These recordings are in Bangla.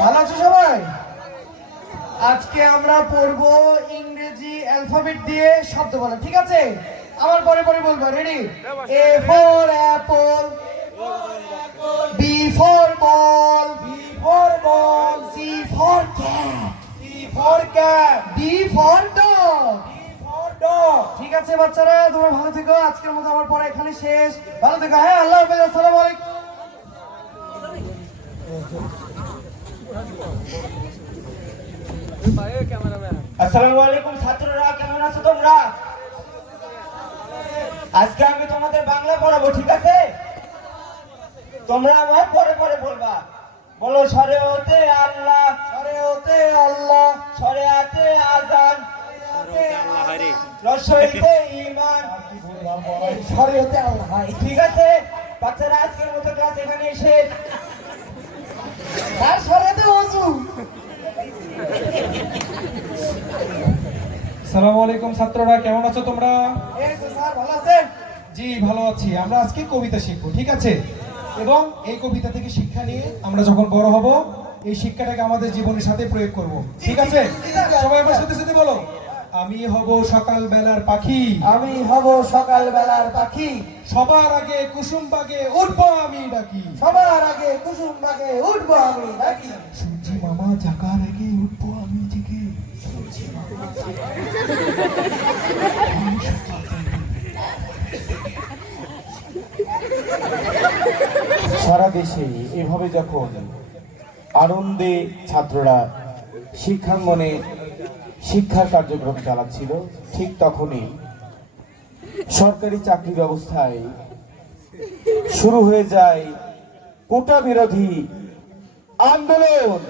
ভালো আছো সবাই? আজকে আমরা পড়ব ইংরেজি অ্যালফাবেট দিয়ে শব্দ বলা ঠিক আছে? আমার পরে পরে বলব ready A for apple B for ball B for ball C for cat C for cat D for dog ঠিক আছে বাচ্চারা তোমরা ভালো থেকো। আজকের মতো আমার পরে এখানে শেষ। ভালো থেকো। হ্যাঁ আল্লাহ হাফেজ আসসালামু আলাইকুম। আসসালামু আলাইকুম ছাত্ররা কেমন আছো তোমরা? আজকে আমি তোমাদের বাংলা পড়াবো ঠিক আছে? তোমরা আমার পরে পরে বলবা। বলো সরে হতে আল্লাহ সরে হতে আল্লাহ সরে হাতে আজান রসইতে ইমান সরে হতে আল্লাহ ঠিক আছে? বাচ্চারা আজকের মতো ক্লাস এখানে এসে তার সরে হতে অজু সালামু আলাইকুম ছাত্ররা কেমন আছো তোমরা? জি ভালো আছি। আমরা আজকে কবিতা শিখব ঠিক আছে? এবং এই কবিতা থেকে শিক্ষা নিয়ে আমরা যখন বড় হব এই শিক্ষাটাকে আমাদের জীবনের সাথে প্রয়োগ করব ঠিক আছে? সবাই আমার সাথে সাথে বলো আমি হব সকাল বেলার পাখি। আমি হব সকাল বেলার পাখি। সবার আগে কুসুম বাগে উঠবো আমি ডাকি। সবার আগে কুসুম বাগে উঠবো আমি নাকি সূর্যি মামা জাকার সারা দেশে এভাবে যখন আনন্দে ছাত্ররা শিক্ষাঙ্গনে শিক্ষার কার্যক্রম চালাচ্ছিল, ঠিক তখনই সরকারি চাকরি ব্যবস্থায় শুরু হয়ে যায় কোটা বিরোধী আন্দোলন।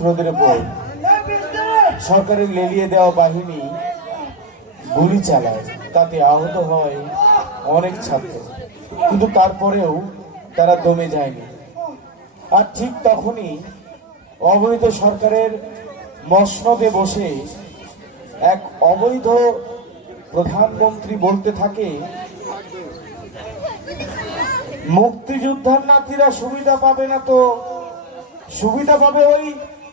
ছাত্রদের উপর সরকারের লেলিয়ে দেওয়া বাহিনী গুলি চালায়, তাতে আহত হয় অনেক ছাত্র। কিন্তু তারপরেও তারা দমে যায়নি। আর ঠিক তখনই অবৈধ সরকারের মসনদে বসে এক অবৈধ প্রধানমন্ত্রী বলতে থাকে, মুক্তিযোদ্ধার নাতিরা সুবিধা পাবে না তো, সুবিধা পাবে ওই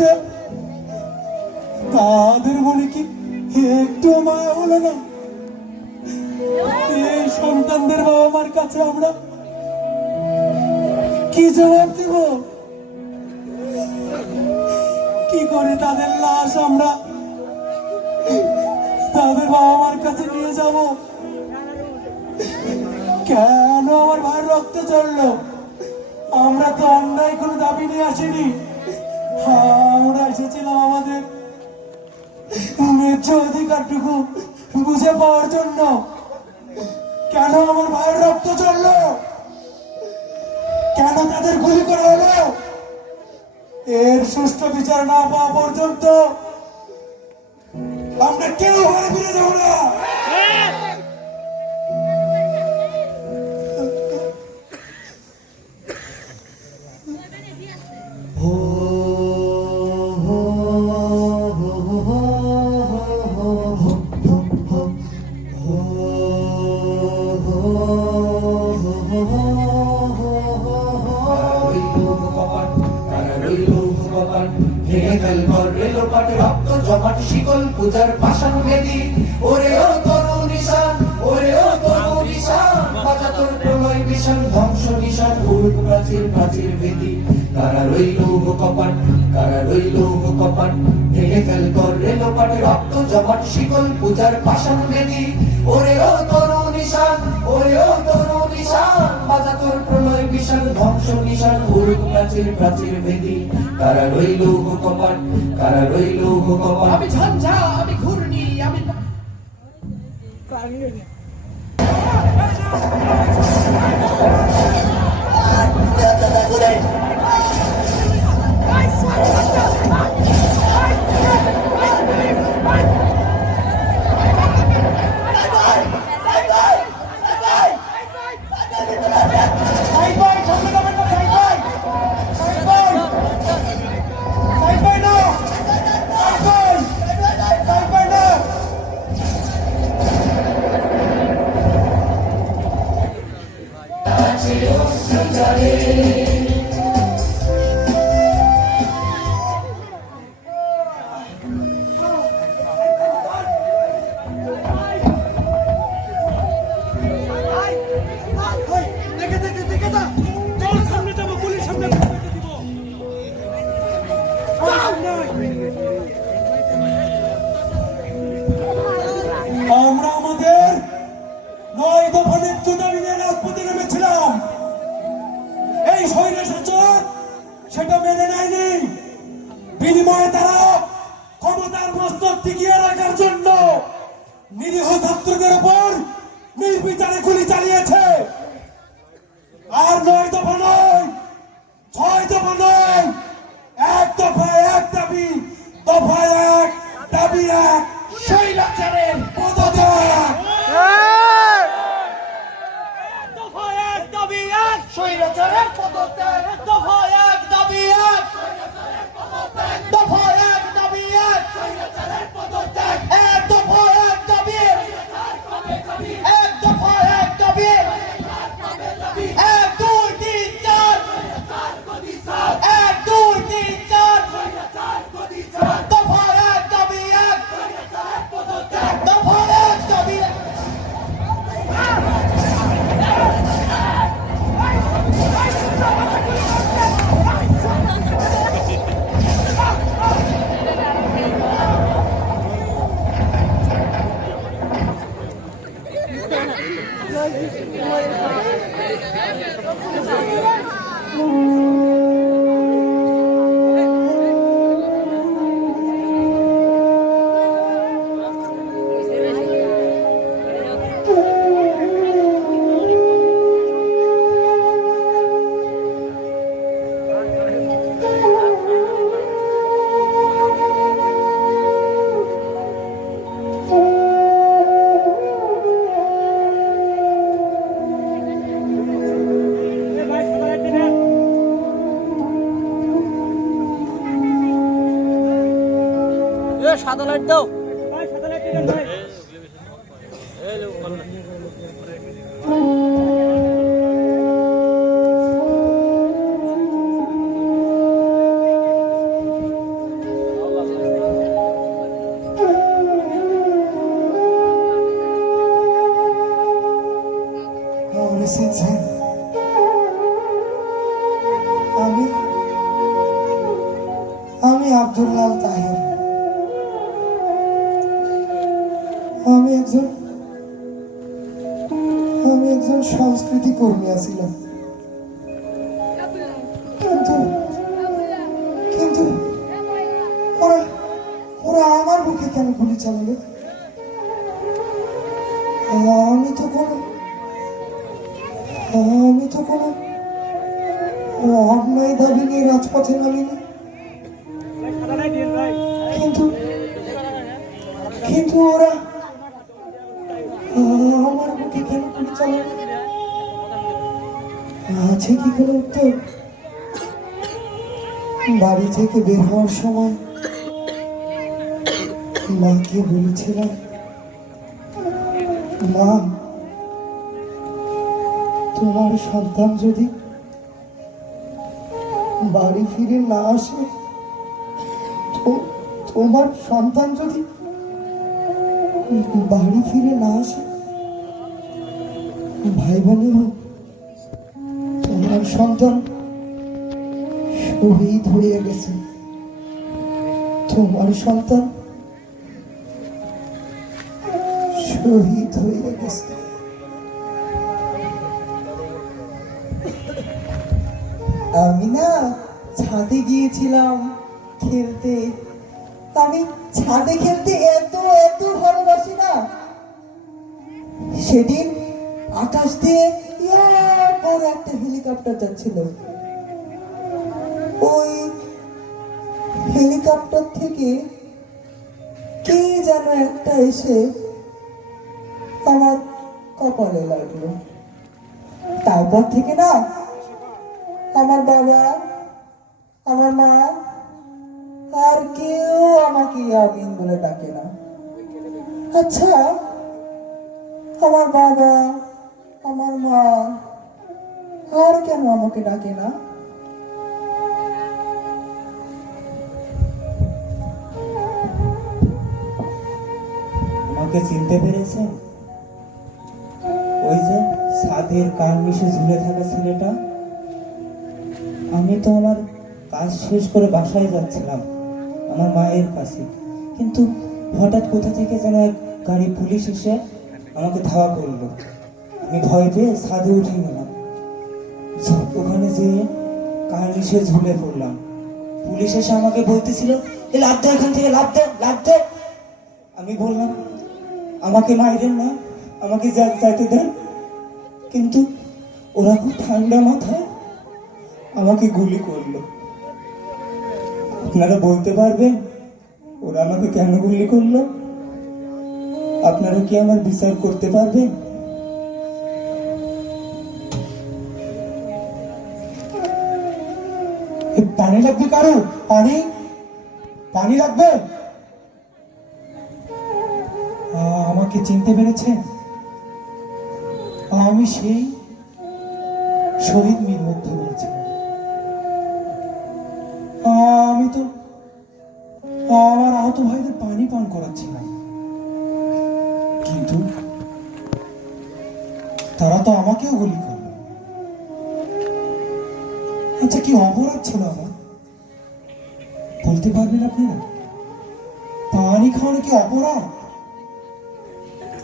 গুলি তাদের মনে কি একটু মায়া হলো না? এই সন্তানদের বাবা মার কাছে আমরা কি জবাব দেব? কি করে তাদের লাশ আমরা তাদের বাবা মার কাছে নিয়ে যাব? কেন আমার ভাই রক্ত চড়লো? আমরা তো অন্যায় কোনো দাবি নিয়ে আসিনি। আমরা এসেছিলাম আমাদের। ন্যায্য অধিকারটুকু বুঝে পাওয়ার জন্য কেন আমার ভাইয়ের রক্ত চড়লো? কেন তাদের গুলি করা হলো? এর সুষ্ঠু বিচার না পাওয়া পর্যন্ত আমরা কেউ ঘরে ফিরে যাব না। জমাট শিকল পূজার পাশান বেদি ওরে ও তরু নিশান, ওরে ও তরু নিশান বাজা প্রলয় বিশাল ধ্বংস নিশান উড়ুক প্রাচীর প্রাচীর বেদি। কারা রইল কপাট কারা রইল কপাট ভেঙে ফেল কর রেলোপাট রক্ত জমাট শিকল পূজার পাষাণ বেদি ওরে ও তরু নিশান ওরে ও তরু নিশান বাজা তোর প্রলয় বিশাল ধ্বংস নিশান উড়ুক প্রাচীর প্রাচীর বেদি কারা রইল কপাট কারা রইল কপাট আমি ঝঞ্ঝা আমি ঘূর্ণি আমি সাইড নিরীহ ছাত্রদের উপর নির্বিচারে গুলি কেন গুলি চালালো আমি তো কোনো আমি তো কোনো অন্যায় দাবি নিয়ে রাজপথে নামিনি। কিন্তু কিন্তু ওরা আমার বুকে কেন গুলি চালালো? আছে কি কোনো উত্তর? বাড়ি থেকে বের হওয়ার সময় মাকে বলেছিলাম, মা, তোমার সন্তান যদি বাড়ি ফিরে না আসে তোমার সন্তান যদি বাড়ি ফিরে না আসে ভাই বোনেরা তোমার সন্তান শহীদ হয়ে গেছে। তোমার সন্তান শহীদ হয়ে গেছে আমি না ছাদে গিয়েছিলাম খেলতে। আমি ছাদে খেলতে এত এত ভালোবাসি না। সেদিন আকাশ দিয়ে বড় একটা হেলিকপ্টার যাচ্ছিল। ওই হেলিকপ্টার থেকে কে যেন একটা এসে আমার কপালে লাগল। তারপর থেকে না, আমার বাবা, আমার মা, আর কেউ আমাকে ইয়ামিন বলে ডাকে না। আচ্ছা আমার বাবা, আমার মা, আর কেন আমাকে ডাকে না? আমাকে চিনতে পেরেছেন? কান মিশে ঝুলে থাকা ছেলেটা, আমি তো আমার কাজ শেষ করে বাসায় যাচ্ছিলাম, আমার মায়ের কাছে। কিন্তু হঠাৎ কোথা থেকে যেন এক গাড়ি পুলিশ এসে আমাকে ধাওয়া করল। আমি ভয় পেয়ে ছাদে উঠে গেলাম। ওখানে যেয়ে মিশে ঝুলে পড়লাম। পুলিশ এসে আমাকে বলতেছিল, "এ লাভ এখান থেকে লাভ দে লাভ দে। আমি বললাম, আমাকে মাইরেন না, আমাকে যাইতে দেন। কিন্তু ওরা খুব ঠান্ডা মাথায় আমাকে গুলি করল। আপনারা বলতে পারবেন, ওরা আমাকে কেন গুলি করল? আপনারা কি আমার বিচার করতে পারবেন? পানি লাগবে কারও? পানি? পানি লাগবে? আমাকে চিনতে পেরেছেন? আমি সেই শহীদ মীর মধ্যে বলছিলাম আমি তো আমার আহত ভাইদের পানি পান করাচ্ছিলাম। কিন্তু তারা তো আমাকেও গুলি করল। আচ্ছা কি অপরাধ ছিল আমার? বলতে পারবেন আপনারা? পানি খাওয়ানো কি অপরাধ?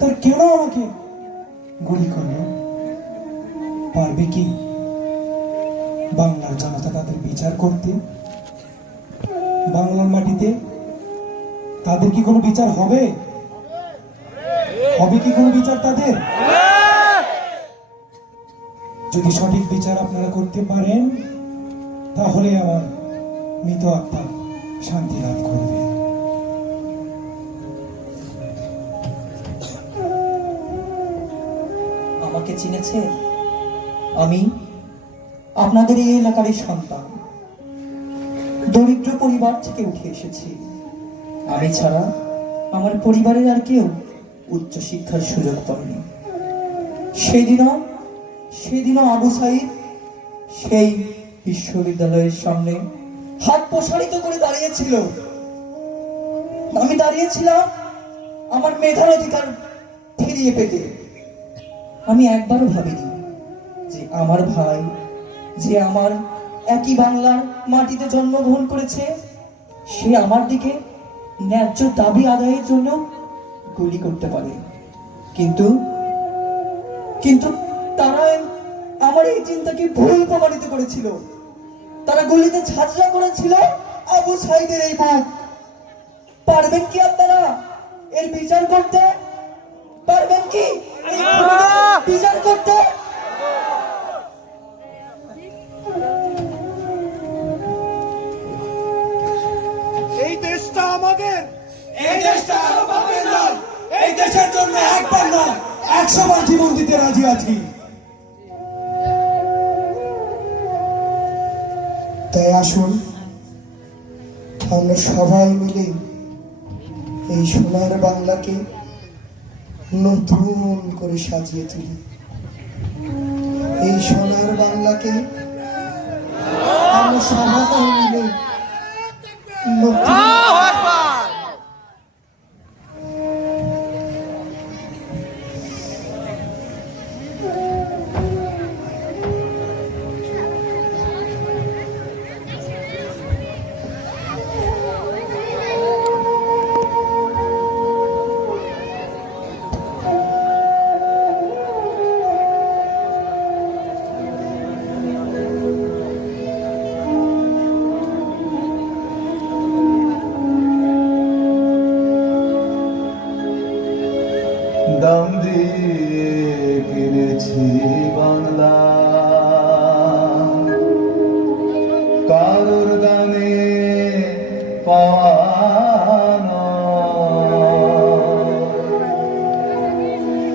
তার কেন আমাকে গুলি করল পারবে কি? বাংলার জনতা তাদের বিচার করতে, বাংলার মাটিতে তাদের কি কোনো বিচার হবে? হবে কি কোনো বিচার তাদের? যদি সঠিক বিচার আপনারা করতে পারেন, তাহলে আমার মৃত আত্মা শান্তি লাভ করবে। চিনেছে? আমি আপনাদের এই এলাকারই সন্তান। দরিদ্র পরিবার থেকে উঠে এসেছি। আমি ছাড়া আমার পরিবারের আর কেউ উচ্চশিক্ষার সুযোগ পায়নি। সেদিনও সেদিনও আবু সাইদ সেই বিশ্ববিদ্যালয়ের সামনে হাত প্রসারিত করে দাঁড়িয়েছিল। আমি দাঁড়িয়েছিলাম আমার মেধার অধিকার ফিরিয়ে পেতে। আমি একবারও ভাবিনি যে আমার ভাই, যে আমার একই বাংলার মাটিতে জন্মগ্রহণ করেছে, সে আমার দিকে ন্যায্য দাবি আদায়ের জন্য গুলি করতে পারে। কিন্তু কিন্তু তারা আমার এই চিন্তাকে ভুল প্রমাণিত করেছিল। তারা গুলিতে ঝাঁঝরা করেছিল আবু সাইদের এই বুক। পারবেন কি আপনারা এর বিচার করতে? পারবেন কি? বিচার করতে। এই দেশটা আমাদের, এই দেশটা আরও পাবেন না। এই দেশের জন্য একবার নয় একশো বার জীবন দিতে রাজি আছি। তাই আসুন, আমরা সবাই মিলে এই সোনার বাংলাকে নতুন করে সাজিয়ে তুলি। এই সোনার বাংলাকে আমরা সবাই মিলে নতুন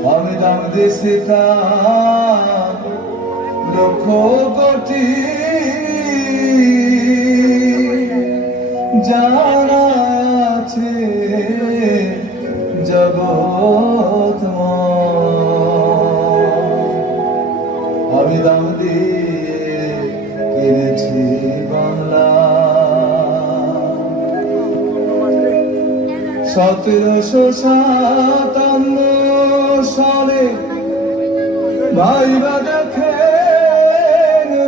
আমি দাম দিছি তার লক্ষ কোটি। জানা আছে জগৎ আমি দাম দিয়ে কিনেছি বাংলা। সতেরোশো সাতান্ন ভাই বাদে